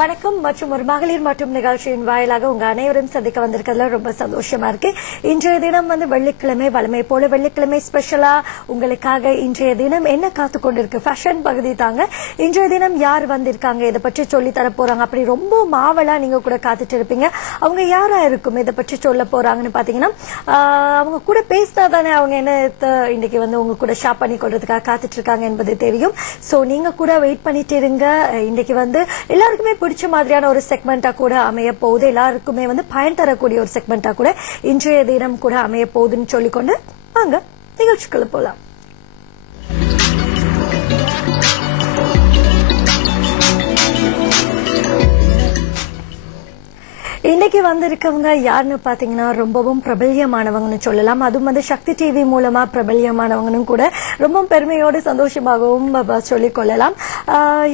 வணக்கம் மற்றும் ஒரு மகளிர் மற்றும் நிகழ்ச்சியின் வாயிலாக உங்க அனைவரும் சந்திக்க வந்திருக்கிறதுல ரொம்ப சந்தோஷமா இருக்கு. இன்றைய தினம் வெள்ளிக்கிழமை வளமை போல வெள்ளிக்கிழமை ஸ்பெஷலா உங்களுக்காக இன்றைய தினம் என்ன காத்து கொண்டிருக்கு ஃபேஷன் பகுதி தாங்க. இன்றைய தினம் யார் வந்திருக்காங்க, இதை பற்றி சொல்லி தர போறாங்க அப்படி ரொம்ப மாவலா நீங்க கூட காத்துட்டு இருப்பீங்க. அவங்க யாரா இருக்கும், இதை பற்றி சொல்ல போறாங்கன்னு பாத்தீங்கன்னா அவங்க கூட பேசினா தானே அவங்க என்ன இன்னைக்கு உங்க கூட ஷேர் பண்ணி கொள்றதுக்காக காத்துட்டு இருக்காங்க என்பது தெரியும். சோ நீங்க கூட வெயிட் பண்ணிட்டு இருங்க. இன்னைக்கு எல்லாருக்குமே பிடிச்ச மாதிரியான ஒரு செக்மெண்டா கூட அமைய போகுது, எல்லாருக்குமே பயன் தரக்கூடிய ஒரு செக்மெண்டா கூட இன்றைய தினம் கூட அமைய போகுதுன்னு சொல்லிக்கொண்டு வாங்க நிகழ்ச்சிக்குள்ள போலாம். இன்னைக்கு வந்திருக்கவங்க யாருன்னு பாத்தீங்கன்னா ரொம்பவும் பிரபல்யமானவங்கன்னு சொல்லலாம். அதுவும் சக்தி டிவி மூலமா பிரபல்யமானவங்கன்னு கூட ரொம்ப பெருமையோடு சந்தோஷமாகவும் சொல்லிக் கொள்ளலாம்.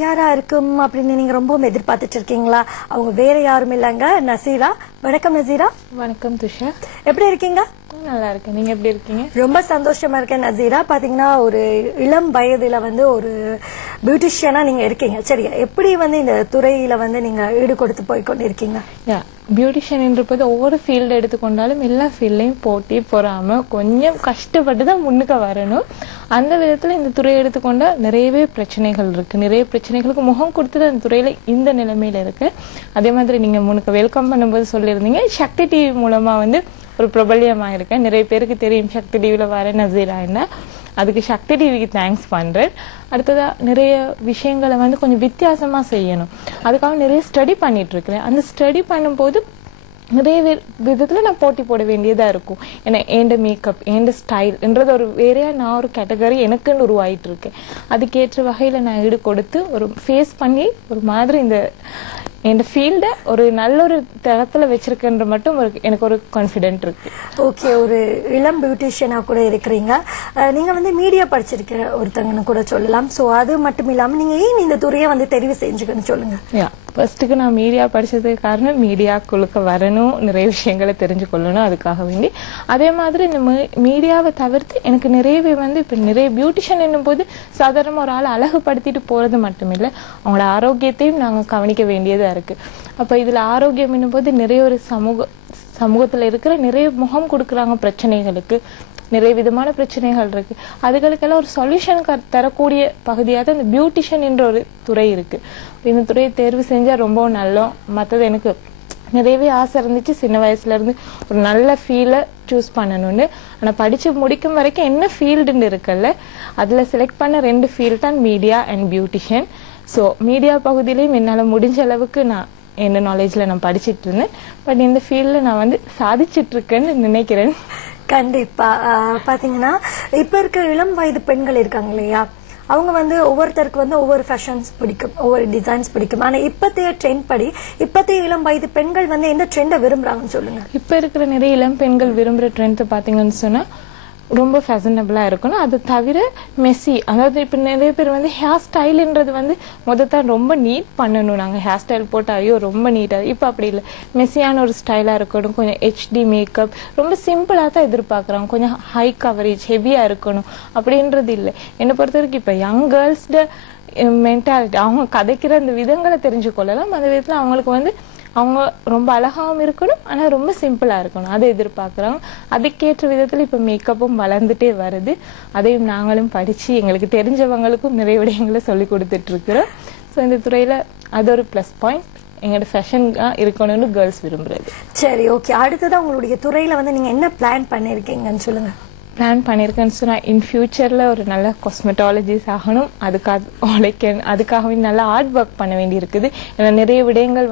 யாரா இருக்கும் அப்படின்னு நீங்க ரொம்பவும் எதிர்பார்த்துட்டு இருக்கீங்களா? அவங்க வேற யாரும் இல்லைங்க, நசீரா. வணக்கம் நசீரா. வணக்கம் துஷா, எப்படி இருக்கீங்க? நல்லா இருக்கேன், நீங்க எப்படி இருக்கீங்க? ரொம்ப சந்தோஷமா இருக்கேன் நசீரா. பாத்தீங்கன்னா ஒரு இளம் வயதுல ஒரு பியூட்டிஷியனா நீங்க இருக்கீங்க, சரியா? எப்படி இந்த துறையில நீங்க ஈடு கொடுத்து போய்கொண்டு இருக்கீங்க? பியூட்டிஷியன் என்றது ஒவ்வொரு ஃபீல்டு எடுத்துக்கொண்டாலும் எல்லா ஃபீல்ட்லயும் போட்டி பொறாம கொஞ்சம் கஷ்டப்பட்டு தான் முன்னுக்கு வரணும். அந்த விதத்துல இந்த துறையை எடுத்துக்கொண்டா நிறையவே பிரச்சனைகள் இருக்கு. நிறைய பிரச்சனைகளுக்கு முகம் கொடுத்துட்டு அந்த துறையில இந்த நிலைமையில இருக்கு. அதே மாதிரி நீங்க முன்னுக்கு வெல்கம் பண்ணும்போது சொல்லியிருந்தீங்க சக்தி டிவி மூலமா ஒரு பிரபல்யமா இருக்கேன். நிறைய பேருக்கு தெரியும் சக்தி டிவில வர நசீரா என்ன. அதுக்கு சக்தி டிவிக்கு தேங்க்ஸ் பண்றேன். அடுத்ததா நிறைய விஷயங்களை கொஞ்சம் வித்தியாசமா செய்யணும், அதுக்காக நிறைய ஸ்டடி பண்ணிட்டு இருக்கிறேன். அந்த ஸ்டடி பண்ணும்போது நிறைய விதத்துல நான் போட்டி போட வேண்டியதா இருக்கும். ஏன்னா ஏண்ட மேக்கப் ஏண்ட ஸ்டைல் என்றது ஒரு வேறையா நான் ஒரு கேட்டகரி எனக்குன்னு உருவாயிட்டு இருக்கேன். அதுக்கேற்ற வகையில நான் ஈடு கொடுத்து ஒரு ஃபேஸ் பண்ணி ஒரு மாதிரி இந்த இந்த ஃபீல்ட ஒரு நல்ல ஒரு தரத்துல வச்சிருக்கன்ற மட்டும் எனக்கு ஒரு கான்ஃபிடென்ட் இருக்கு. ஓகே, ஒரு இளம் பியூட்டிஷியனா கூட இருக்கிறீங்க. நீங்க மீடியா படிச்சிருக்கிற ஒருத்தங்கன்னு கூட சொல்லலாம். சோ அது மட்டும் இல்லாம நீங்க ஏன் இந்த துறையை தெரிவு செஞ்சுக்கன்னு சொல்லுங்க. ஃபர்ஸ்ட்டுக்கு நான் மீடியா படிச்சதுக்கு காரணம் மீடியாக்குள்ளுக்கு வரணும், நிறைய விஷயங்களை தெரிஞ்சு கொள்ளணும், அதுக்காக வேண்டி. அதே மாதிரி இந்த மீடியாவை தவிர்த்து எனக்கு நிறையவே இப்ப நிறைய பியூட்டிஷியன் என்னும் போது சாதாரண ஒரு ஆள் அழகுபடுத்திட்டு போறது மட்டும் இல்லை, அவங்களோட ஆரோக்கியத்தையும் நாங்க கவனிக்க வேண்டியதா இருக்கு. அப்ப இதுல ஆரோக்கியம் என்னும் போது நிறைய ஒரு சமூகத்துல இருக்கிற நிறைய முகம் கொடுக்கறாங்க பிரச்சனைகளுக்கு. நிறைய விதமான பிரச்சனைகள் இருக்கு. அதுகளுக்கெல்லாம் ஒரு சொல்யூஷன் தரக்கூடிய பகுதியாக தான் இந்த பியூட்டிஷியன் என்ற ஒரு துறை இருக்கு. இந்த துறையை தேர்வு செஞ்சா ரொம்ப நல்ல. மற்றது எனக்கு நிறையவே ஆசை இருந்துச்சு சின்ன வயசுல இருந்து ஒரு நல்ல ஃபீல்ட சூஸ் பண்ணணும்னு. ஆனா படிச்சு முடிக்கும் வரைக்கும் என்ன ஃபீல்டுன்னு இருக்குல்ல, அதுல செலக்ட் பண்ண 2 ஃபீல்ட் தான் media and beautician. So media பகுதியிலையும் என்னால முடிஞ்ச அளவுக்கு நான் என்ன நாலேஜ்ல நான் படிச்சுட்டு இருந்தேன். பட் இந்த ஃபீல்ட்ல நான் சாதிச்சிட்டு இருக்கேன்னு நினைக்கிறேன். கண்டிப்பா. பாத்தீங்கன்னா இப்ப இருக்க இளம் வயது பெண்கள் இருக்காங்க இல்லையா, அவங்க ஒவ்வொருத்தருக்கு ஒவ்வொரு ஃபேஷன்ஸ் பிடிக்கும், ஒவ்வொரு டிசைன்ஸ் பிடிக்கும். ஆனா இப்பத்தைய ட்ரெண்ட் படி இப்பத்தைய இளம் வயது பெண்கள் எந்த ட்ரெண்டை விரும்புறாங்கன்னு சொல்லுங்க. இப்ப இருக்கிற நிறைய இளம் பெண்கள் விரும்புற ட்ரெண்ட் பாத்தீங்கன்னு சொன்னா ரொம்ப ஃபேஷனபிளா இருக்கணும். அது தவிர மெஸ்ஸி, அதாவது இப்ப நிறைய பேர் ஹேர் ஸ்டைல்ன்றது முதத்தான் ரொம்ப நீட் பண்ணணும். நாங்க ஹேர் ஸ்டைல் போட்டா ஐயோ ரொம்ப நீட்டா, இப்ப அப்படி இல்லை, மெஸ்ஸியான ஒரு ஸ்டைலா இருக்கணும், கொஞ்சம் HD மேக்கப், ரொம்ப சிம்பிளா தான் எதிர்பார்க்கறாங்க. கொஞ்சம் ஹை கவரேஜ் ஹெவியா இருக்கணும் அப்படின்றது இல்லை. என்னை பொறுத்த வரைக்கும் இப்ப யங் கேர்ள்ஸ்ட மென்டாலிட்டி, அவங்க கதைக்கிற அந்த விதங்களை தெரிஞ்சு கொள்ளலாம். அந்த விதத்துல அவங்களுக்கு அவங்க ரொம்ப அழகாவும் இருக்கணும், ஆனா ரொம்ப சிம்பிளா இருக்கணும், அதை எதிர்பார்க்கறாங்க. அதுக்கேற்ற விதத்துல இப்ப மேக்கப்பும் வளர்ந்துட்டே வருது. அதையும் நாங்களும் படிச்சு எங்களுக்கு தெரிஞ்சவங்களுக்கும் நிறைய விடயங்களை சொல்லி கொடுத்துட்டு இருக்கிறோம். ஸோ இந்த துறையில அது ஒரு பிளஸ் பாயிண்ட். எங்களோட ஃபேஷன் இருக்கணும்னு கேர்ள்ஸ் விரும்புறது. சரி, ஓகே. அடுத்ததான் உங்களுடைய துறையில நீங்க என்ன பிளான் பண்ணிருக்கீங்கன்னு சொல்லுங்க. பிளான் பண்ணிருக்கேன்னு சொன்னா இன் ஃபியூச்சர்ல ஒரு நல்ல காஸ்மெட்டாலஜிஸ்ட் ஆகணும். அதுக்காக உழைக்கணும், அதுக்காகவே நல்லா ஆர்ட் ஒர்க் பண்ண வேண்டி இருக்குது. ஏன்னா நிறைய விடயங்கள்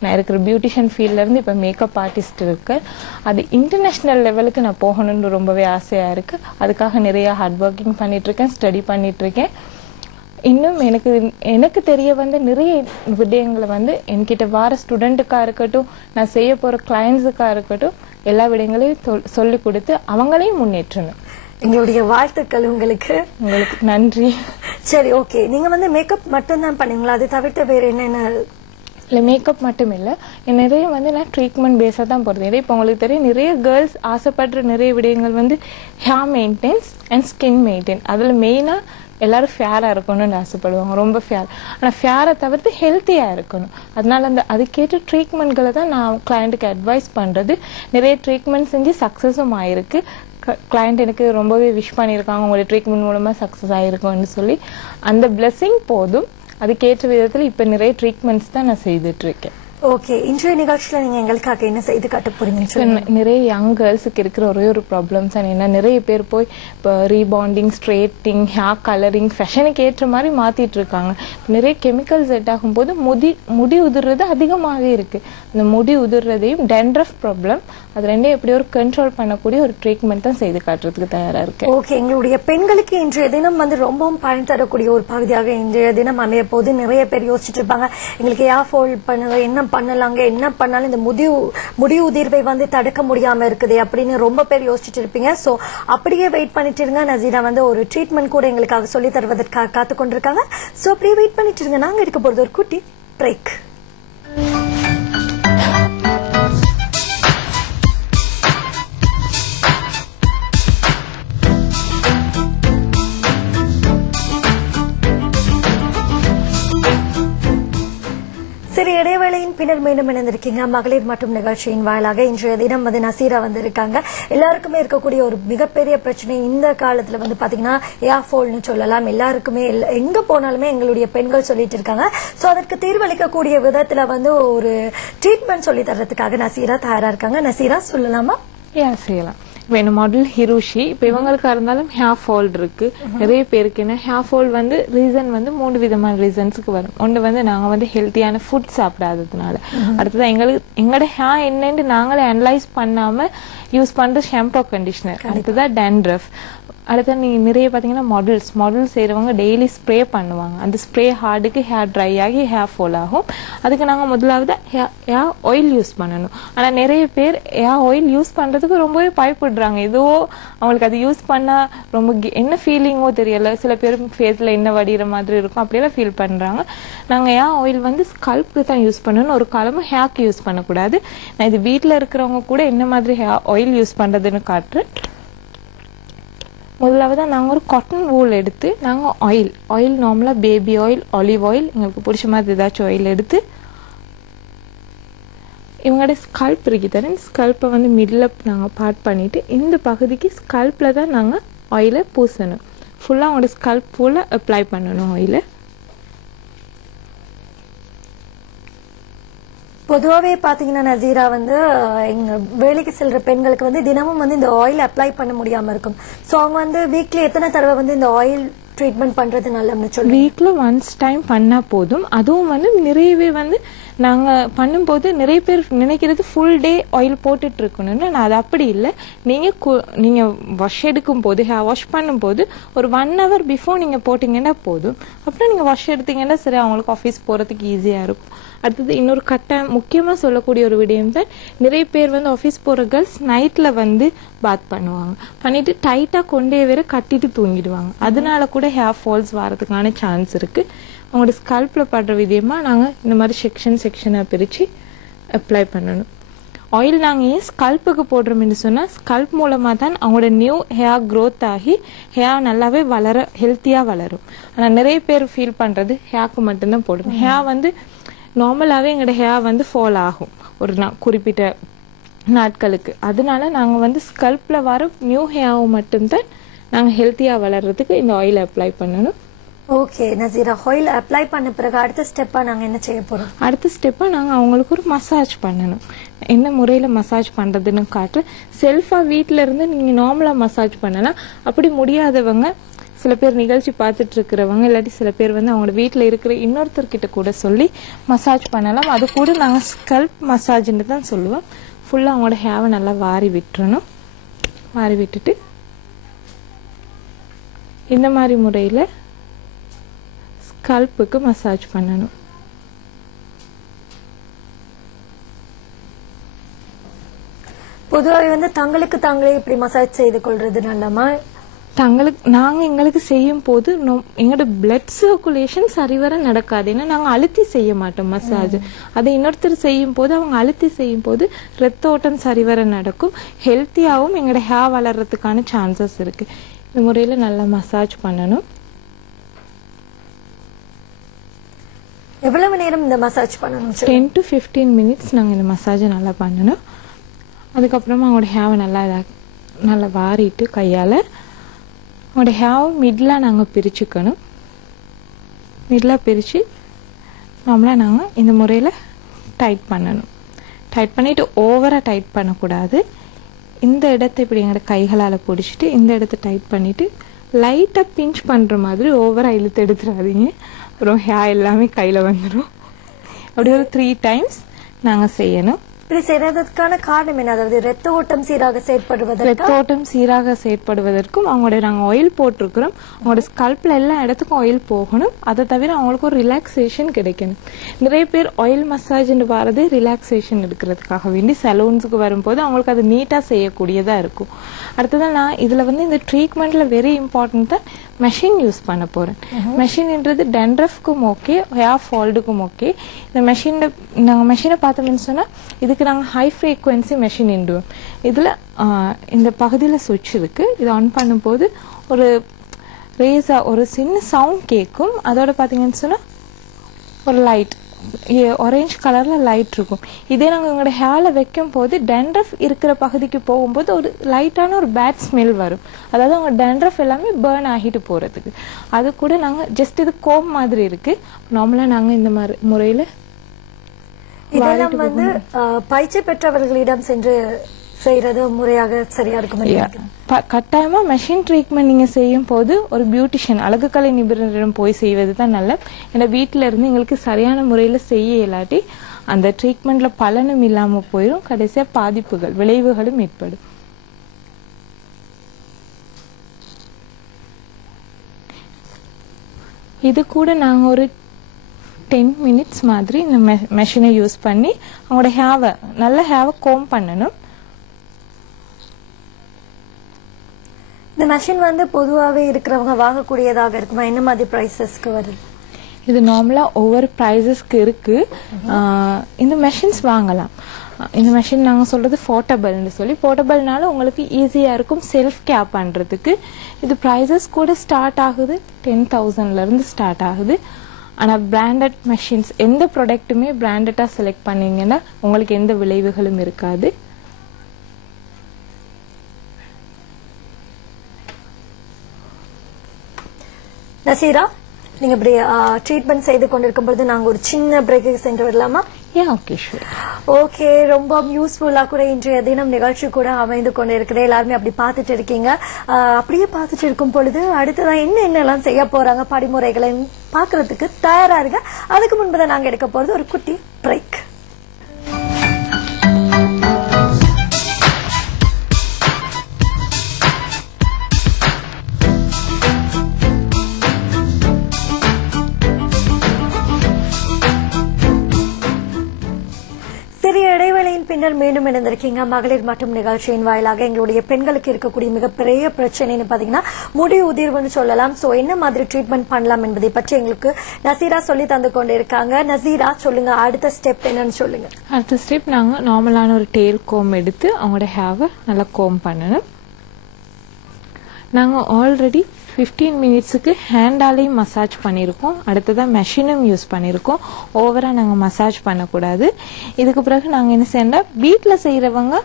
நான் இருக்கிற பியூட்டிஷியன் ஃபீல்ட்ல இருந்து இப்ப மேக்கப் ஆர்டிஸ்ட் இருக்கேன். அது இன்டர்நேஷனல் லெவலுக்கு நான் போகணும்னு ரொம்பவே ஆசையா இருக்கு. அதுக்காக நிறைய ஹார்ட் ஒர்க்கிங் பண்ணிட்டு இருக்கேன், ஸ்டடி பண்ணிட்டு இருக்கேன். இன்னும் எனக்கு தெரிய நிறைய விடயங்களை என்கிட்ட வார ஸ்டூடெண்ட்டுக்கா இருக்கட்டும், நான் செய்ய போற கிளையன்ஸுக்கா இருக்கட்டும், எல்லா விடயங்களையும் சொல்லி கொடுத்து அவங்களையும் முன்னேற்றணும். எங்களுடைய வாழ்த்துக்கள் உங்களுக்கு. உங்களுக்கு நன்றி. சரி, ஓகே. நீங்க மேக்கப் மட்டும் தான் பண்ணீங்களா? அது தவிர்த்து வேற என்னென்ன? இல்லை, மேக்கப் மட்டும் இல்லை, நிறைய நான் ட்ரீட்மெண்ட் பேஸாக தான் போகிறது. இப்போ உங்களுக்கு தெரியும் நிறைய கேர்ள்ஸ் ஆசைப்படுற நிறைய விடயங்கள் hair maintenance and skin maintain. அதில் மெயினாக எல்லாரும் ஃபேரா இருக்கணும்னு ஆசைப்படுவாங்க, ரொம்ப ஃபேர். ஆனா ஃபேரை தவிர்த்து ஹெல்த்தியா இருக்கணும். அதனால அதுக்கேற்ற ட்ரீட்மெண்ட்களை தான் நான் கிளையண்ட்டுக்கு அட்வைஸ் பண்றது. நிறைய ட்ரீட்மெண்ட் செஞ்சு சக்சஸும் ஆயிருக்கு. கிளையண்ட் எனக்கு ரொம்பவே விஷ் பண்ணியிருக்காங்க, உங்களோட ட்ரீட்மெண்ட் மூலமா சக்சஸ் ஆயிருக்கும்னு சொல்லி. அந்த பிளெஸிங் போதும். அதுக்கேற்ற விதத்துல இப்ப நிறைய ட்ரீட்மெண்ட்ஸ் தான் நான் செய்துட்டு இருக்கேன். ஓகே, இன்றைய நிகழ்ச்சியில நீங்க எங்களுக்காக என்ன செய்து காட்ட போறீங்க? நிறைய யங் கேர்ள்ஸுக்கு இருக்கிற ஒரே ஒரு ப்ராப்ளம்ஸ் என்ன, நிறைய பேர் போய் இப்போ ரீபாண்டிங், ஸ்ட்ரெயிட்டிங், ஹேர் கலரிங் ஃபேஷனுக்கு ஏற்ற மாதிரி மாத்திட்டு இருக்காங்க. நிறைய கெமிக்கல் செட் ஆகும் போது முடி உதிர்றது அதிகமாகவே இருக்கு. அந்த முடி உதிர்றதையும் டெண்ட்ரஃப் ப்ராப்ளம், அது ரெண்டையும் எப்படி ஒரு கண்ட்ரோல் பண்ணக்கூடிய ஒரு ட்ரீட்மெண்ட் தான் செய்து காட்டுறதுக்கு தயாரா இருக்கு. ஓகே, எங்களுடைய பெண்களுக்கு இன்றைய தினம் ரொம்பவும் பயன் தரக்கூடிய ஒரு பகுதியாக இன்றைய தினம் அமைய போது. நிறைய பேர் யோசிச்சுட்டு இருப்பாங்க, எங்களுக்கு ஹேர் ஃபால் பண்ண என்ன பண்ணலாங்க, என்ன பண்ணாலும் இந்த முடி உதிர்வை தடுக்க முடியாம இருக்குது அப்படின்னு ரொம்ப பேர் யோசிச்சுட்டு இருப்பீங்க. சோ அப்படியே வெயிட் பண்ணிட்டு இருங்க. நசீரா ஒரு ட்ரீட்மெண்ட் கூட எங்களுக்காக சொல்லி தருவதற்காக காத்து கொண்டிருக்காங்க. சோ அப்படியே வெயிட் பண்ணிட்டு இருங்க. நாங்க எடுக்க போறது ஒரு குட்டி பிரேக். சரி, இடைவேளையின் பின்னர் மீண்டும் இணைந்திருக்கீங்க மகளிர் மற்றும் நிகழ்ச்சியின் வாயிலாக. இன்றைய தினம் நசீரா இருக்காங்க. எல்லாருக்குமே இருக்கக்கூடிய ஒரு மிகப்பெரிய பிரச்சனை இந்த காலத்துல பாத்தீங்கன்னா ஹேர் ஃபால்னு சொல்லலாம். எல்லாருக்குமே எங்க போனாலுமே எங்களுடைய பெண்கள் சொல்லிட்டு இருக்காங்க. சோ அதற்கு தீர்வளிக்கக்கூடிய விதத்துல ஒரு ட்ரீட்மெண்ட் சொல்லி தர்றதுக்காக நசீரா தயாரா இருக்காங்க. நசீரா சொல்லலாமா? செய்யலாம். இப்போ மாடல் ஹிருஷி, இப்போ இவங்களுக்கா இருந்தாலும் ஹேர் ஃபால் இருக்கு. நிறைய பேருக்கு என்ன ஹேர் ஃபால் ரீசன் 3 விதமான ரீசன்ஸுக்கு வரும். ஒன்று நாங்க ஹெல்த்தியான ஃபுட் சாப்பிடாததுனால, அடுத்தது எங்களோட ஹேர் என்னன்னு நாங்களே அனலைஸ் பண்ணாம யூஸ் பண்ற ஷாம்போ கண்டிஷனர், அடுத்ததான் டேண்ட்ரஃப். அடுத்த நீங்க நிறைய பாத்தீங்கன்னா மாடல் செய்யறவங்க டெய்லி ஸ்ப்ரே பண்ணுவாங்க. அந்த ஸ்ப்ரே ஹார்டுக்கு ஹேர் ட்ரை ஆகி ஹேர் ஃபால் ஆகும். அதுக்கு நாங்க முதலாவது ஹேர் ஆயில் யூஸ் பண்ணணும். ஆனா நிறைய பேர் ஹேர் ஆயில் யூஸ் பண்றதுக்கு ரொம்பவே பயப்படுறாங்க. ஏதோ அவங்களுக்கு அது யூஸ் பண்ணா ரொம்ப என்ன ஃபீலிங்கோ தெரியல. சில பேர் ஃபேஸ்ல என்ன வடிகிற மாதிரி இருக்கும், அப்படியெல்லாம் ஃபீல் பண்றாங்க. நாங்க ஹேர் ஆயில் ஸ்கல்ப்க்கு தான் யூஸ் பண்ணணும், ஒரு காலமும் ஹேர்க்கு யூஸ் பண்ணக்கூடாது. நான் இது வீட்டுல இருக்கிறவங்க கூட என்ன மாதிரி ஹேர் ஆயில் யூஸ் பண்றதுன்னு காட்டுறேன். முதலாவது நாங்கள் ஒரு காட்டன் வூல் எடுத்து நாங்கள் ஆயில் நார்மலாக பேபி ஆயில், ஆலிவ் ஆயில், எங்களுக்கு பிடிச்ச மாதிரி ஏதாச்சும் ஆயில் எடுத்து இவங்களோட ஸ்கல்ப் இருக்கு தானே, ஸ்கல்ப்பை மிடில் நாங்கள் பார்ட் பண்ணிட்டு இந்த பகுதிக்கு ஸ்கல்ப்ல தான் நாங்கள் ஆயிலை பூசணும். ஃபுல்லாக அவங்களோட ஸ்கல்ப் ஃபுல்லாக அப்ளை பண்ணணும் ஆயிலை. பொதுவாவே பாத்தீங்கன்னா நசீரா எங்க வேலைக்கு செல்ற பெண்களுக்கு தினமும் இந்த ஆயில் அப்ளை பண்ண முடியாம இருக்கும். சோ அவங்க வீக்லி எத்தனை தடவை இந்த ஆயில் ட்ரீட்மெண்ட் பண்றது நல்லதுன்னு சொல்லி வீக்ல ஒன்ஸ் டைம் பண்ணா போதும். அதுவும் நிறையவே நாங்க பண்ணும்போது நிறைய பேர் நினைக்கிறது ஃபுல் டே ஆயில் போட்டுட்டு இருக்கணும்னு. அது அப்படி இல்லை. நீங்க வாஷ் எடுக்கும் போது, ஹேர் வாஷ் பண்ணும் போது ஒரு 1 hour பிஃபோர் நீங்க போட்டீங்கன்னா போதும். அப்புறம் நீங்க வாஷ் எடுத்தீங்கன்னா சரி, அவங்களுக்கு ஆஃபீஸ் போறதுக்கு ஈஸியா இருக்கும். அடுத்தது இன்னொரு முக்கியமா சொல்லக்கூடிய ஒரு விடயம் தான், நிறைய பேர் ஆஃபீஸ் போற கேர்ள்ஸ் நைட்ல பாத் பண்ணுவாங்க. பண்ணிட்டு டைட்டா கொண்டே வேற கட்டிட்டு தூங்கிடுவாங்க. அதனால கூட ஹேர் ஃபால்ஸ் வரதுக்கான சான்ஸ் இருக்கு. அவங்களோட ஸ்கல்ப்ல படுற விதயமா நாங்க இந்த மாதிரி செக்ஷனா பிரிச்சு அப்ளை பண்ணணும். ஆயில் நாங்க ஏன் ஸ்கல்ப்புக்கு போடுறோம்னு சொன்னா, ஸ்கல்ப் மூலமா தான் அவங்களோட நியூ ஹேர் க்ரோத் ஆகி ஹேர் நல்லாவே ஹெல்த்தியா வளரும். ஆனா நிறைய பேர் ஃபீல் பண்றது ஹேருக்கு மட்டும்தான் போடுறோம். ஹேர் நார்மலாவே எங்களோட ஹேர் ஃபால் ஆகும் ஒரு குறிப்பிட்ட நாட்களுக்கு. அதனால நாங்க ஸ்கல்ப்ல வர நியூ ஹேர் மட்டும்தான் நாங்க ஹெல்த்தியா வளர்றதுக்கு இந்த ஆயில் அப்ளை பண்ணணும். ஓகே நசீரா, ஆயில் அப்ளை பண்ண பிறகு அடுத்த ஸ்டெப்பா நாங்க என்ன செய்ய போறோம்? அடுத்த ஸ்டெப்பா நாங்க அவங்களுக்கு ஒரு மசாஜ் பண்ணணும். என்ன முறையில மசாஜ் பண்றதுன்னு காட்டு. செல்ஃபா வீட்டுல இருந்து நீங்க நார்மலா மசாஜ் பண்ணலாம். அப்படி முடியாதவங்க, சில பேர் நிகழ்ச்சி பார்த்துட்டு இருக்கிறவங்க, இல்லாட்டி சில பேர் அவங்களோட வீட்டுல இருக்கிற இன்னொருத்தர்கிட்ட கூட சொல்லி மசாஜ் பண்ணலாம். அது கூட நாங்க ஸ்கல்ப் மசாஜ்ன்னு தான் சொல்லுவோம். ஃபுல்லா அவங்களோட ஹேரை நல்லா வாரி விட்டுறணும். வாரி விட்டுட்டு இந்த மாதிரி முறையில ஸ்கல்ப்புக்கு மசாஜ் பண்ணணும். பொதுவாக தங்களுக்கு தாங்களே இப்படி மசாஜ் செய்து கொள்றது நல்லமா? நாங்க எங்களுக்கு செய்யும் போது எங்களோட பிளட் சர்க்குலேஷன் சரிவர நடக்காது. ஏன்னா நாங்க அழுத்தி செய்ய மாட்டோம் மசாஜ். அதை இன்னொருத்தர் செய்யும் போது, அவங்க அழுத்தி செய்யும் போது ரத்த ஓட்டம் சரிவர நடக்கும், ஹெல்த்தியாவும் எங்களோட ஹேர் வளர்றதுக்கான சான்சஸ் இருக்கு. இந்த முறையில நல்லா மசாஜ் பண்ணணும். எவ்வளவு நேரம் இந்த மசாஜ் பண்ணணும்? 10 to 15 minutes நாங்க இந்த மசாஜ் நல்லா பண்ணணும். அதுக்கப்புறமா அவங்களோட ஹேவை நல்லா வாரிட்டு கையால அவங்களோட ஹேவ் மிட்ல நாங்க பிரிச்சுக்கணும். மிட்ல பிரிச்சு நாமளா நாங்க இந்த முறையில டைட் பண்ணணும். டைட் பண்ணிட்டு ஓவரா டைட் பண்ணக்கூடாது. இந்த இடத்தை இப்படி எங்களோட கைகளால பிடிச்சிட்டு இந்த இடத்தை டைட் பண்ணிட்டு லைட்டா பிஞ்ச் பண்ற மாதிரி ஓவரா இழுத்து எடுத்துறாதீங்க. அப்புறம் ஹேர் எல்லாமே கையில வந்துடும். அப்படி ஒரு 3 times நாங்க செய்யணும். இப்படி செய்யறதுக்கான காரணம் என்ன? அதாவது ரத்த ஓட்டம் சீராக செயற்படுவதற்கும் அவங்களோட நாங்க ஆயில் போட்டிருக்கிறோம். அவங்களோட ஸ்கல்ப்ல எல்லா இடத்துக்கும் ஆயில் போகணும். அதை தவிர அவங்களுக்கு ஒரு ரிலாக்ஸேஷன் கிடைக்கணும். நிறைய பேர் ஆயில் மசாஜ் வரது ரிலாக்ஸேஷன் எடுக்கிறதுக்காக வேண்டி சலூன்ஸுக்கு வரும்போது அவங்களுக்கு அது நீட்டா செய்யக்கூடியதா இருக்கும். அடுத்ததான் நான் இதுல இந்த ட்ரீட்மெண்ட்ல வெரி இம்பார்ட்டன்ட் தான் மெஷின் யூஸ் பண்ண போறேன். மெஷின்ன்றது டென்ட்ரஃப்க்கும் ஓகே, ஹேர் ஃபால்டுக்கும் ஓகே. இந்த நாங்க மெஷினை பார்த்தோம்னு சொன்னா இதுக்கு நாங்க ஹை ஃப்ரீக்வன்சி மெஷின் இண்டுவோம். இதுல இந்த பகுதியில சுவிட்ச் இருக்கு. இது ஆன் பண்ணும்போது ஒரு ரேஸா ஒரு சின்ன சவுண்ட் கேட்கும். அதோட பாத்தீங்கன்னு சொன்னா ஒரு லைட் ஆரஞ்சு கலர்ல லைட் இருக்கும். இதே நாங்க எங்களோட ஹேர்ல வைக்கும் போது டென்ட்ரஃப் இருக்கிற பகுதிக்கு போகும்போது ஒரு லைட்டான ஒரு பேட் ஸ்மெல் வரும். அதாவது அவங்க டென்ட்ரஃப் எல்லாமே பர்ன் ஆகிட்டு போறதுக்கு. அது கூட நாங்க ஜஸ்ட் இது கோம் மாதிரி இருக்கு. நார்மலா நாங்க இந்த மாதிரி முறையில இதெல்லாம் பயிற்சி பெற்றவர்களிடம் சென்று செய்யறது முறையாக சரியா இருக்கும். கட்டாயமா மெஷின் ட்ரீட்மெண்ட் நீங்க செய்யும் போது ஒரு பியூட்டிஷியன் அழகுக்கலை நிபுணரிடம் போய் செய்வது தான் நல்ல. ஏன்னா வீட்டுல இருந்து எங்களுக்கு சரியான முறையில செய்ய இல்லாட்டி அந்த ட்ரீட்மெண்ட்ல பலனும் இல்லாம போயிடும். கடைசியா பாதிப்புகள் விளைவுகளும் ஏற்படும். இது கூட நாங்க ஒரு 10 minutes மாதிரி இந்த மெஷினை யூஸ் பண்ணி அவங்களோட ஹேவை நல்ல ஹேவை கோம் பண்ணணும். இந்த மெஷின் பொதுவாகவே இருக்கிறவங்க வாங்கக்கூடியதாக இருக்குமா? என்ன மாதிரி பிரைசஸ்க்கு வருது? இது நார்மலா ஒவ்வொரு பிரைசஸ்க்கு இருக்கு. இந்த மெஷின்ஸ் வாங்கலாம். இந்த மெஷின் நாங்க சொல்றது போர்ட்டபிள்னு சொல்லி, போர்ட்டபிள்னால உங்களுக்கு ஈஸியா இருக்கும் செல்ஃப் கேர் பண்றதுக்கு. இது பிரைசஸ் கூட ஸ்டார்ட் ஆகுது 10,000ல இருந்து ஸ்டார்ட் ஆகுது. ஆனா பிராண்டட் மெஷின்ஸ் எந்த ப்ராடக்ட்டுமே பிராண்டடா செலக்ட் பண்ணீங்கன்னா உங்களுக்கு எந்த விளைவுகளும் இருக்காது. நசீரா, நீங்க இப்படி ட்ரீட்மெண்ட் செய்து கொண்டிருக்கும் பொழுது நாங்க ஒரு சின்ன பிரேக்கு சென்று வரலாமா? ஓகே, ரொம்ப யூஸ்ஃபுல்லா கூட இன்றைய தினம் நிகழ்ச்சி கூட அமைந்து கொண்டு இருக்கிறது. எல்லாருமே அப்படி பார்த்துட்டு இருக்கீங்க. அப்படியே பார்த்துட்டு இருக்கும் பொழுது அடுத்ததான் என்னென்னலாம் செய்ய போறாங்க படிமுறைகளை பாக்குறதுக்கு தயாரா இருக்க. அதுக்கு முன்புதான் நாங்க எடுக்க போறது ஒரு குட்டி பிரேக். இடைவேளையின் பின்னர் மீண்டும் இணைந்திருக்கீங்க. மகளிர் மற்றும் நிகழ்ச்சியின் வாயிலாக எங்களுடைய பெண்களுக்கு இருக்கக்கூடிய மிகப்பெரிய பிரச்சனைன்னு பாத்தீங்கன்னா முடி உதிர்வுன்னு சொல்லலாம். சோ என்ன மாதிரி ட்ரீட்மெண்ட் பண்ணலாம் என்பதை பற்றி எங்களுக்கு நசீரா சொல்லி தந்து கொண்டு இருக்காங்க. நசீரா, சொல்லுங்க, அடுத்த ஸ்டெப் என்னன்னு சொல்லுங்க. அடுத்த ஸ்டெப் நாங்க நார்மலான ஒரு டெயில் கோம் எடுத்து அவங்களோட ஹேவை நல்லா கோம் பண்ணணும். நாங்க ஆல்ரெடி 15 minutesக்கு ஹேண்டாலையும் மசாஜ் பண்ணியிருக்கோம். அடுத்ததான் மெஷினும் யூஸ் பண்ணியிருக்கோம். ஓவரா நாங்க மசாஜ் பண்ணக்கூடாது. இதுக்கு பிறகு நாங்க என்ன செய்யணும், வீட்டுல செய்யறவங்க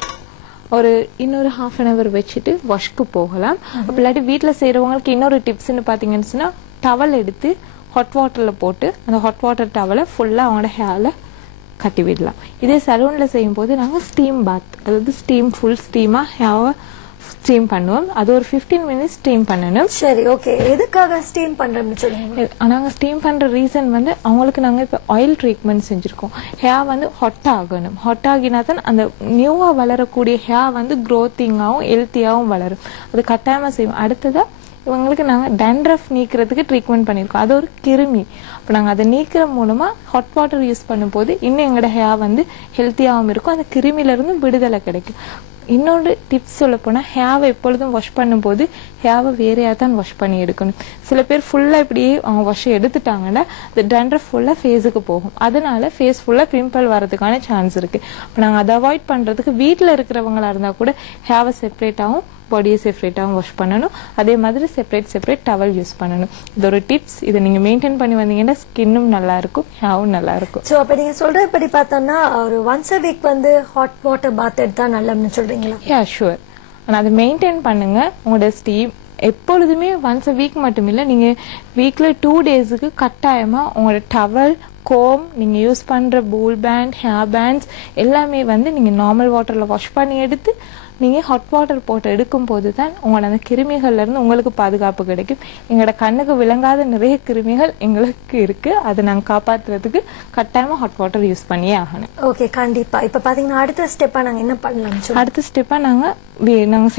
ஒரு இன்னொரு ½ an hour வச்சுட்டு வாஷ்க்கு போகலாம். அப்படி இல்லாட்டி வீட்டுல செய்யறவங்களுக்கு இன்னொரு டிப்ஸ்ன்னு பாத்தீங்கன்னு சொன்னா, டவல் எடுத்து ஹாட் வாட்டர்ல போட்டு அந்த ஹாட் வாட்டர் டவலை ஃபுல்லா அவங்களோட ஹேர்ல கட்டி விடலாம். இதே சலூன்ல செய்யும் போது நாங்க ஸ்டீம் பாத், அதாவது ஃபுல் ஸ்டீமா ஹேவை ஸ்டீம் பண்ணுவோம். அது ஒரு 15 minutes ஸ்டீம் பண்ணணும். சரி, ஓகே. எதுக்காக ஸ்டீம் பண்றோம்னு சொல்லுங்க. நாங்க ஸ்டீம் பண்ற ரீசன் அவங்களுக்கு நாங்க இப்ப ஆயில் ட்ரீட்மெண்ட் செஞ்சிருக்கோம். ஹேர் ஹாட் ஆகணும். ஹாட் ஆகினா தான் அந்த நியூவா வளரக்கூடிய ஹேர் க்ரோத்திங்காவும் ஹெல்த்தியாவும் வளரும். அது கட்டாயமா செய்வோம். அடுத்ததா இவங்களுக்கு நாங்க டேண்ட்ரஃப் நீக்கிறதுக்கு ட்ரீட்மெண்ட் பண்ணிருக்கோம். அது ஒரு கிருமி. அப்ப நாங்க அதை நீக்கிற மூலமா ஹாட் வாட்டர் யூஸ் பண்ணும் போது இன்னும் எங்களோட ஹேர் ஹெல்த்தியாவும் இருக்கும். அந்த கிருமியில இருந்து விடுதலை கிடைக்கும். இன்னொரு டிப்ஸ் சொல்ல போனா, ஹேவை எப்பொழுதும் வாஷ் பண்ணும் போது ஹேவை வேறையா தான் வாஷ் பண்ணி எடுக்கணும். சில பேர் ஃபுல்லா இப்படியே அவங்க வாஷ் எடுத்துட்டாங்கன்னா இந்த டேண்ட்ரஃப் ஃபுல்லா ஃபேஸுக்கு போகும். அதனால ஃபேஸ் ஃபுல்லா பிம்பிள் வரதுக்கான சான்ஸ் இருக்கு. அப்ப நாங்க அதை அவாய்ட் பண்றதுக்கு வீட்டுல இருக்கிறவங்களா இருந்தா கூட ஹேவை செப்பரேட்டாவும் பாடியை செப்பரேட்டாகவும் வாஷ் பண்ணணும். அதே மாதிரி செப்பரேட் டவல் யூஸ் பண்ணணும். இது ஒரு டிப்ஸ். இதை நீங்க மெயின்டைன் பண்ணி வந்தீங்கன்னா ஸ்கின்னும் நல்லா இருக்கும், ஹேரும் நல்லா இருக்கும். சோ அப்ப நீங்க சொல்ற இப்படி பார்த்தோம்னா ஒரு ஒன்ஸ் a வீக் வந்து ஹாட் வாட்டர் பாத் எடுத்தா நல்லதுன்னு சொல்றீங்களா? யா ஷுவர். ஆனா அதை மெயின்டைன் பண்ணுங்க. உங்களோட ஸ்டீம் எப்பொழுதுமே ஒன்ஸ் a வீக் மட்டும் இல்லை, நீங்க வீக்ல 2 டேஸுக்கு கட்டாயமா உங்களோட டவல், கோம், நீங்க யூஸ் பண்ற பூல் பேண்ட், ஹேர் பேண்ட்ஸ் எல்லாமே வந்து நீங்க நார்மல் வாட்டர்ல வாஷ் பண்ணி எடுத்து நீங்க ஹாட் வாட்டர் போட்டு எடுக்கும் போது தான் உங்களோட அந்த கிருமிகள்ல இருந்து உங்களுக்கு பாதுகாப்பு கிடைக்கும். எங்களோட கண்ணுக்கு விளங்காத நிறைய கிருமிகள் எங்களுக்கு இருக்கு. அதை நாங்க காப்பாத்துறதுக்கு கட்டாயமா ஹாட் வாட்டர் யூஸ் பண்ணியே ஆகணும். ஓகே, கண்டிப்பா. இப்ப பாத்தீங்கன்னா அடுத்த ஸ்டெப்பா நாங்க என்ன பண்ணலாம்? அடுத்த ஸ்டெப்பா நாங்க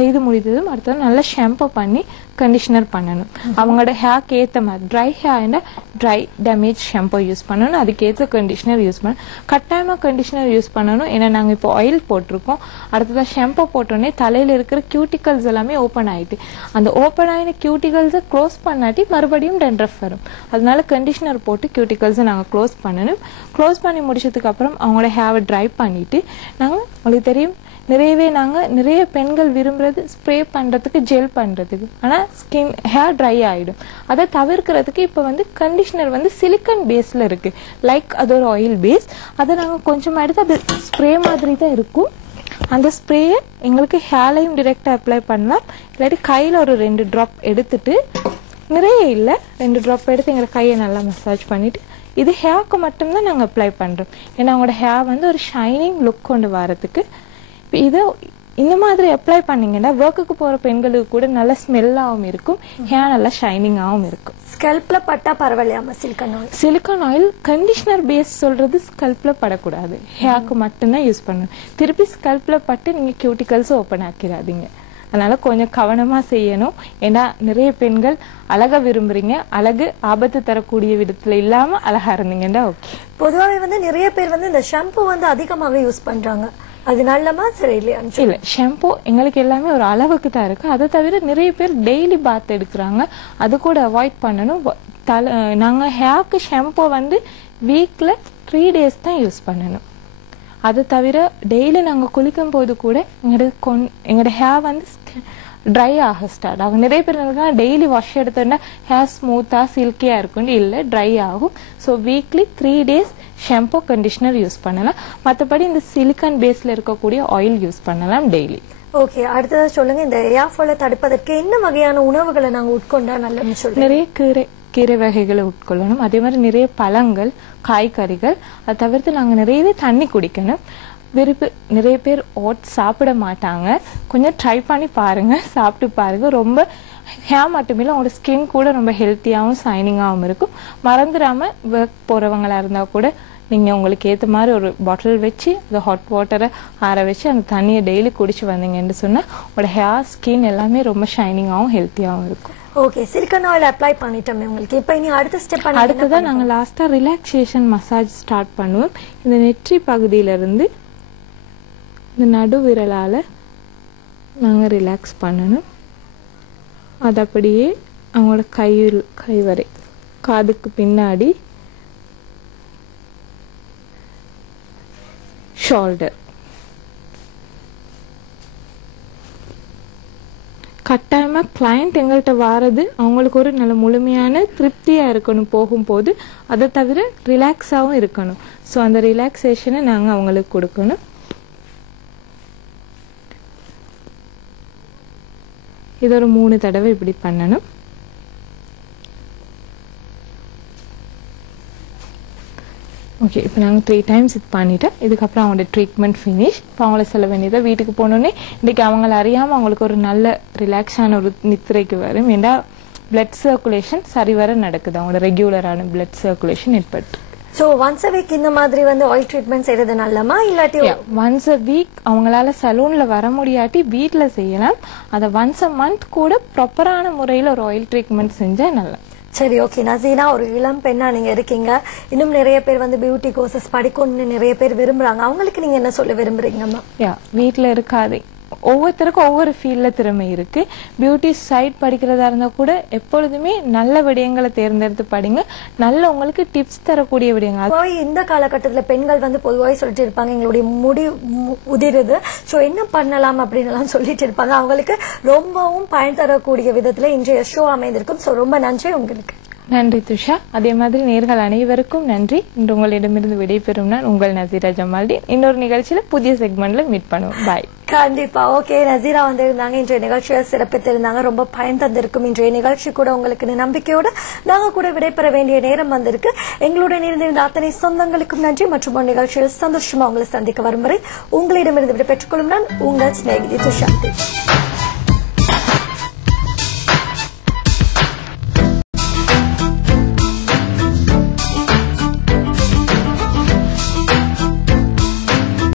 செய்து முடித்ததும் அடுத்தது நல்லா ஷாம்பு பண்ணி கண்டிஷனர் பண்ணணும். அவங்களோட ஹேர்க்கு ஏத்த மாதிரி try hair dry damage shampoo use பண்ணணும். அதுக்கேற்ற கண்டிஷனர் யூஸ் பண்ணணும். கட்டாயமா கண்டிஷனர் யூஸ் பண்ணணும். ஏன்னா நாங்க இப்போ ஆயில் போட்டிருக்கோம். அடுத்ததான் ஷாம்பு போட்டோன்னே தலையில இருக்கிற கியூட்டிகல்ஸ் எல்லாமே ஓப்பன் ஆயிட்டு, அந்த ஓப்பன் ஆயின கியூட்டிகல்ஸை க்ளோஸ் பண்ணாட்டி மறுபடியும் டென்ட்ரஃப் வரும். அதனால கண்டிஷனர் போட்டு கியூட்டிகல்ஸை நாங்க க்ளோஸ் பண்ணணும். க்ளோஸ் பண்ணி முடிச்சதுக்கு அப்புறம் அவங்களோட ஹேரை ட்ரை பண்ணிட்டு நாங்க, உங்களுக்கு தெரியும் நிறைய பெண்கள் விரும்புறது ஸ்ப்ரே பண்றதுக்கு, ஜெல் பண்றதுக்கு. ஆனா ஸ்கின் ஹேர் ட்ரை ஆயிடும். அதை தவிர்க்கிறதுக்கு இப்ப வந்து கண்டிஷனர் வந்து சிலிக்கன் பேஸ்ல இருக்கு. லைக் அது ஒரு ஆயில் பேஸ். அதை நாங்க கொஞ்சமா எடுத்து அது ஸ்ப்ரே மாதிரி தான் இருக்கும். அந்த ஸ்ப்ரேயை எங்களுக்கு ஹேர்லையும் டிரெக்டா அப்ளை பண்ணலாம். இல்லாட்டி கையில ஒரு 2 டிராப் எடுத்துட்டு, நிறைய இல்லை 2 டிராப் எடுத்து எங்க கையை நல்லா மசாஜ் பண்ணிட்டு, இது ஹேர்க்கு மட்டும்தான் நாங்க அப்ளை பண்றோம். ஏன்னா அவங்களோட ஹேர் வந்து ஒரு ஷைனிங் லுக் கொண்டு வரதுக்கு. இது இந்த மாதிரி அப்ளை பண்ணீங்கன்னா ஒர்க்குக்கு போற பெண்களுக்கு கூட நல்ல ஸ்மெல்லாவும் இருக்கும், ஹேர் நல்லா ஷைனிங்காவும் இருக்கும். ஸ்கல்ப்ல பட்டா பரவாயில்லையாமா silicone oil? Silicone oil conditioner base சொல்றது ஸ்கல்ப்ல படக்கூடாது, ஹேர்க்கு மட்டும்தான் யூஸ் பண்ணணும். திருப்பி ஸ்கல்ப்ல பட்டு நீங்க கியூட்டிகல்ஸ் ஓப்பன் ஆக்கிடாதீங்க. அதனால கொஞ்சம் கவனமா செய்யணும். ஏன்னா நிறைய பெண்கள் அழகா விரும்புறீங்க, அழகு ஆபத்து தரக்கூடிய விதத்துல இல்லாம அழகா இருந்தீங்கன்னா ஓகே. பொதுவாகவே வந்து நிறைய பேர் வந்து இந்த ஷாம்பு வந்து அதிகமாக யூஸ் பண்றாங்க. அது நல்லமா சரி இல்லையா? இல்ல, ஷாம்பு எங்களுக்கு எல்லாமே ஒரு அளவுக்கு தான் இருக்கு. அதை தவிர நிறைய பேர் டெய்லி பாத் எடுக்கிறாங்க. அது கூட அவாய்ட் பண்ணணும். நாங்க ஹேர்க்கு ஷாம்பு வந்து வீக்ல 3 டேஸ் தான் யூஸ் பண்ணணும். அதை தவிர டெய்லி நாங்க குளிக்கும் போது கூட எங்களோட ஹேர் வந்து ட்ரை ஆக ஸ்டார்ட் ஆகும். நிறைய பேர் டெய்லி வாஷ் எடுத்தோன்னா ஹேர் ஸ்மூத்தா சில்கியா இருக்கும். இல்ல, ட்ரை ஆகும். So weekly 3 days shampoo, conditioner use பண்ணலாம். மற்றபடி இந்த சிலிக்கான் பேஸ்ல இருக்கக்கூடிய ஆயில் யூஸ் பண்ணலாம் டெய்லி. ஓகே, அடுத்ததா சொல்லுங்க, இந்த ஏர் ஃபாலை தடுப்பதற்கு என்ன வகையான உணவுகளை நாங்க உட்கொண்டா நல்லதுன்னு சொல்லுங்க? நிறைய கீரை வகைகளை உட்கொள்ளணும். அதே மாதிரி நிறைய பழங்கள், காய்கறிகள். அதை தவிர்த்து நாங்க நிறையவே தண்ணி குடிக்கணும். நிறைய பேர் ஓட்ஸ் சாப்பிட மாட்டாங்க. கொஞ்சம் ட்ரை பண்ணி பாருங்க, சாப்பிட்டு பாருங்க. ரொம்ப ஹேர் மட்டுமில்ல, உங்களோட ஸ்கின் கூட ரொம்ப ஹெல்த்தியாகவும் ஷைனிங்காகவும் இருக்கும். மறந்துடாம ஒர்க் போறவங்களா இருந்தா கூட நீங்க உங்களுக்கு ஏத்த மாதிரி ஒரு பாட்டில் வச்சு அந்த ஹாட் வாட்டரை ஆற வச்சு அந்த தண்ணியை டெய்லி குடிச்சு வந்தீங்கன்னு சொன்னா உங்களோட ஹேர், ஸ்கின் எல்லாமே ரொம்ப ஷைனிங்காகவும் ஹெல்த்தியாகவும் இருக்கும். ஓகே, சிலிக்கான் ஆயில் அப்ளை பண்ணிட்டோமே உங்களுக்கு. இப்போ இனி அடுத்த ஸ்டெப் அடுத்ததான் நாங்க லாஸ்டா ரிலாக்ஸேஷன் மசாஜ் ஸ்டார்ட் பண்ணுவோம். இந்த நெற்றி பகுதியில இருந்து இந்த நடு விரலால நாங்க ரிலாக்ஸ் பண்ணணும். அது அப்படியே அவங்களோட கை வரை, காதுக்கு பின்னாடி, ஷோல்டர். கட்டாயமா கிளையண்ட் எங்கள்கிட்ட வாரது அவங்களுக்கு ஒரு நல்ல முழுமையான திருப்தியா இருக்கணும் போகும்போது. அதை தவிர ரிலாக்ஸாவும் இருக்கணும். ஸோ அந்த ரிலாக்ஸேஷனை நாங்க அவங்களுக்கு கொடுக்கணும். இது ஒரு 3 தடவை இப்படி பண்ணணும். ஓகே, இப்போ நாங்கள் 3 டைம்ஸ் இது பண்ணிட்டோம். இதுக்கப்புறம் அவங்களோட ட்ரீட்மெண்ட் ஃபினிஷ். இப்போ அவங்கள சொல்ல வேண்டியதை வீட்டுக்கு போனோடனே இன்றைக்கி அவங்கள அறியாமல் அவங்களுக்கு ஒரு நல்ல ரிலாக்ஸான ஒரு நித்திரைக்கு வரும். ஏன்னா பிளட் சர்க்குலேஷன் சரிவர நடக்குது, அவங்களோட ரெகுலரான பிளட் சர்க்குலேஷன் ஏற்பட்டு. சோ ஒன்ஸ் a வீக் இந்த மாதிரி வந்து ஆயில் ட்ரீட்மெண்ட் செய்யறது நல்லமா? இல்லாட்டி ஒன்ஸ் a வீக் அவங்களால சலூன்ல வர முடியாட்டி வீட்ல செய்யலாம். அதை ஒன்ஸ் a மந்த் கூட ப்ராப்பரான முறையில் ஒரு ஆயில் ட்ரீட்மெண்ட் செஞ்சா நல்லா. சரி, ஓகே. நசீனா, ஒரு இளம் பெண்ணா நீங்க இருக்கீங்க. இன்னும் நிறைய பேர் வந்து பியூட்டி கோர்சஸ் படிக்கணும்னு நிறைய பேர் விரும்புறாங்க. அவங்களுக்கு நீங்க என்ன சொல்ல விரும்புறீங்கம்மா? வீட்டுல இருக்காது, ஒவ்வொருத்தருக்கும் ஒவ்வொரு ஃபீல்ட்ல திறமை இருக்கு. பியூட்டி சைட் படிக்கிறதா இருந்தா கூட எப்பொழுதுமே நல்ல விடயங்களை தேர்ந்தெடுத்து படிங்க. நல்ல உங்களுக்கு டிப்ஸ் தரக்கூடிய விடயங்கள். இந்த காலகட்டத்துல பெண்கள் வந்து பொதுவாக சொல்லிட்டு இருப்பாங்க, எங்களுடைய முடி உதிருது, சோ என்ன பண்ணலாம் அப்படின்னு எல்லாம் சொல்லிட்டு இருப்பாங்க. அவங்களுக்கு ரொம்பவும் பயன் தரக்கூடிய விதத்துல இன்றைய ஷோ அமைந்திருக்கும். சோ ரொம்ப நன்றி உங்களுக்கு. நன்றி துஷா. அதே மாதிரி நேர்கள் அனைவருக்கும் நன்றி. இன்று உங்களிடமிருந்து விடைபெறும் நான் உங்கள் நசீரா ஜமால்தீன். இன்னொரு நிகழ்ச்சியில புதிய செக்மெண்ட்ல மீட் பண்ணுவோம். பாய். கண்டிப்பா. ஓகே, நசீரா வந்திருந்தாங்க, இன்றைய நிகழ்ச்சியை சிறப்பித்திருந்தாங்க, ரொம்ப பயன் தந்திருக்கும் இன்றைய நிகழ்ச்சி கூட உங்களுக்கு நம்பிக்கையோட நாங்க கூட விடைபெற வேண்டிய நேரம் வந்திருக்கு. எங்களுடன் இருந்திருந்த அத்தனை சொந்தங்களுக்கும் நன்றி. மற்றும் ஒரு நிகழ்ச்சியில் சந்தோஷமா உங்களை சந்திக்க வரும் வரை உங்களிடமிருந்து விடை பெற்றுக் கொள்ளும் நான் உங்கள் சிநேகிதி துஷா.